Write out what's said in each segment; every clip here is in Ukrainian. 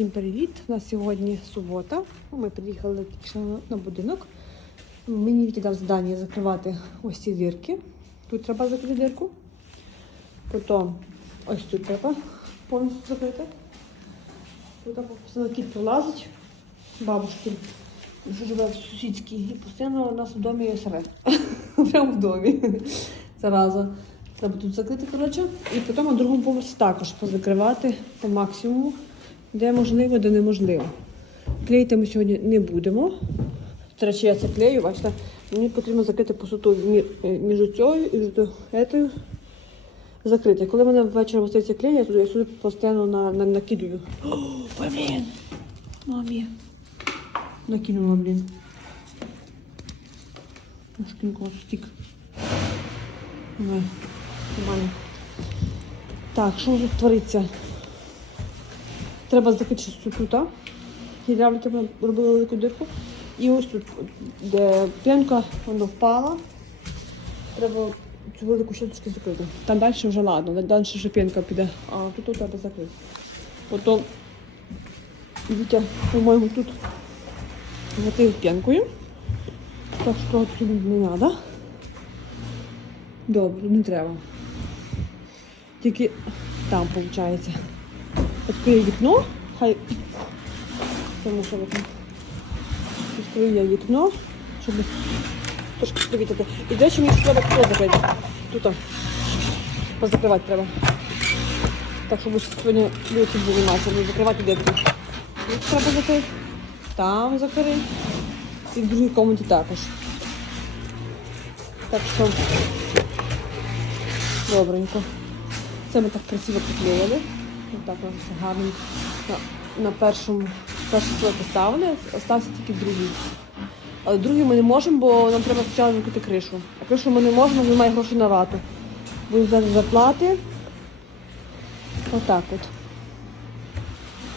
Всім привіт! У нас сьогодні субота. Ми приїхали на- будинок. Мені Віті дав завдання закривати ось ці дірки. Тут треба закрити дірку. Потім ось тут треба повністю закрити. Тут кіт пролазить, бабушки, живе в сусідській, і постійно у нас в домі сре. Прямо в домі. Зараза. Треба тут закрити, коротше. І потім на другому поверсі також позакривати по максимуму, де можливо, де неможливо. Клеїти ми сьогодні не будемо. До речі, я це клею, бачите. Мені потрібно закрити мі- е, між цією і цією. Закрити. Коли мене ввечері остається клей, я туди, я сюди постійно на, на, накидую. О, блін! Мамі. Накинула, блін. Мушкінко стік. Нормально. Так, що вже твориться? Треба щось тут. а? Гідравліки робили велику дирку. І ось тут, де п'янка, воно впала. Треба цю велику щоточку закрити. Там далі вже ладно, далі вже п'янка піде, а тут треба закрити. Потім Вітя, по-моєму, тут закрив п'янкою. Так що тут не треба. Добре, не треба. Тільки там, виходить. Відкрию вікно, хай. Тому що. Відкрию я вікно, щоб трошки повітряти. І до речі, мені треба тут закрити. Тут. Позакривати треба. Так, щоб сьогодні люди займатися, не закривати дітки. Тут треба закрити. Там закрити. І в другій кімнаті також. Так що добренько. Це ми так красиво приклеїли. Ось так у нас все гарно. На, на першому перший слой поставили, остався тільки другий. Але другий ми не можемо, бо нам треба спочатку закрити кришу. А кришу ми не можемо, немає грошей на вату. Будемо взяти зарплати. Отак от.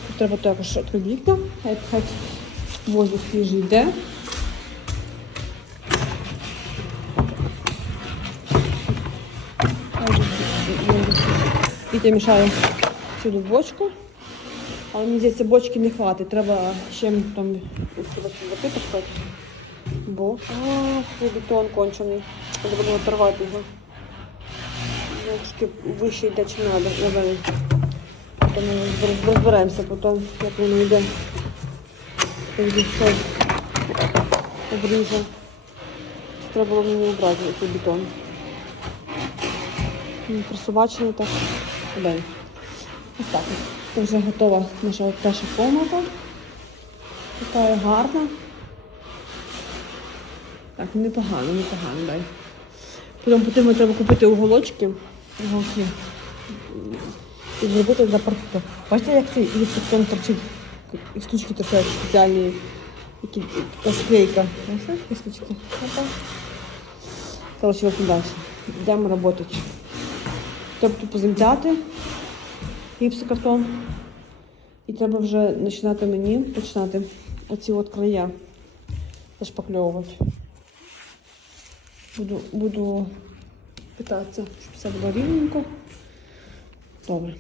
Тут треба також відкрити вікна, хай, хай воздух свіжий йде. Вітя мішає сюди бочку. Але мені здається, бочки не хватить. Треба ще там закрити щось. Бо бетон кончений. Треба буде оторвати його. Трошки вище йде, чим треба. напевно. Потім ми розберемося потім, як воно йде. Обріже. Треба було мені обрати цей бетон. Просувачений так. День. Ось так. вже готова наша перша комната. Така гарна. Так, непогано, непогано, дай. Потім потрібно треба купити уголочки. Уголки. І зробити для парку. Бачите, як цей електрофон торчить? Штучки торчать спеціальні. Які склейка. Такі штучки? Коротше, далі. Йдемо працювати. Тобто позамітати гіпсокартон. І треба вже починати мені починати оці от края зашпакльовувати. Буду, буду питатися, щоб все було рівненько. Добре.